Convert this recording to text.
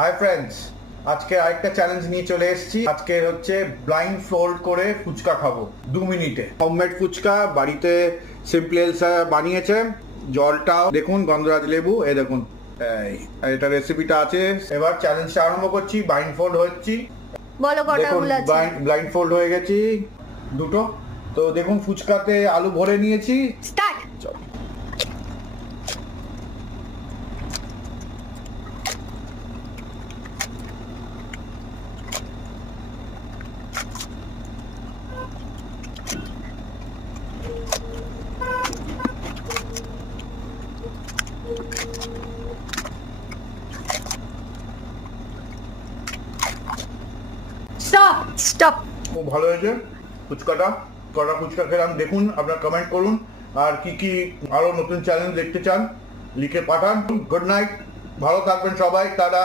Hi friends, আজকে আরেকটা challenge নিয়ে চলে এসেছি। আজকে হচ্ছে ব্লাইন্ড ফোল্ড করে ফুচকা খাবো 2 মিনিটে। হোমমেড ফুচকা বাড়িতে সিম্পলেস বানিয়েছে। জলটাও দেখুন, গন্ধরাজ লেবু, এই দেখুন, এই এটা রেসিপিটা আছে। এবার চ্যালেঞ্জটা আরম্ভ করছি। ব্লাইন্ড ফোল্ড হচ্ছি, বলো কটা দেখুন ভুল আছে। ব্লাইন্ড ফোল্ড হয়ে গেছি দুটো। তো দেখুন ফুচকাতে আলু ভরে নিয়েছি। স্টার্ট। চল। Stop stop. খুব ভালো হয়েছে ফুচকাটা। কটা ফুচকা খেলাম দেখুন, আপনার কমেন্ট করুন। আর কি কি আরো নতুন চ্যালেঞ্জ দেখতে চান লিখে পাঠান। গুড নাইট, ভালো থাকবেন সবাই, টাটা।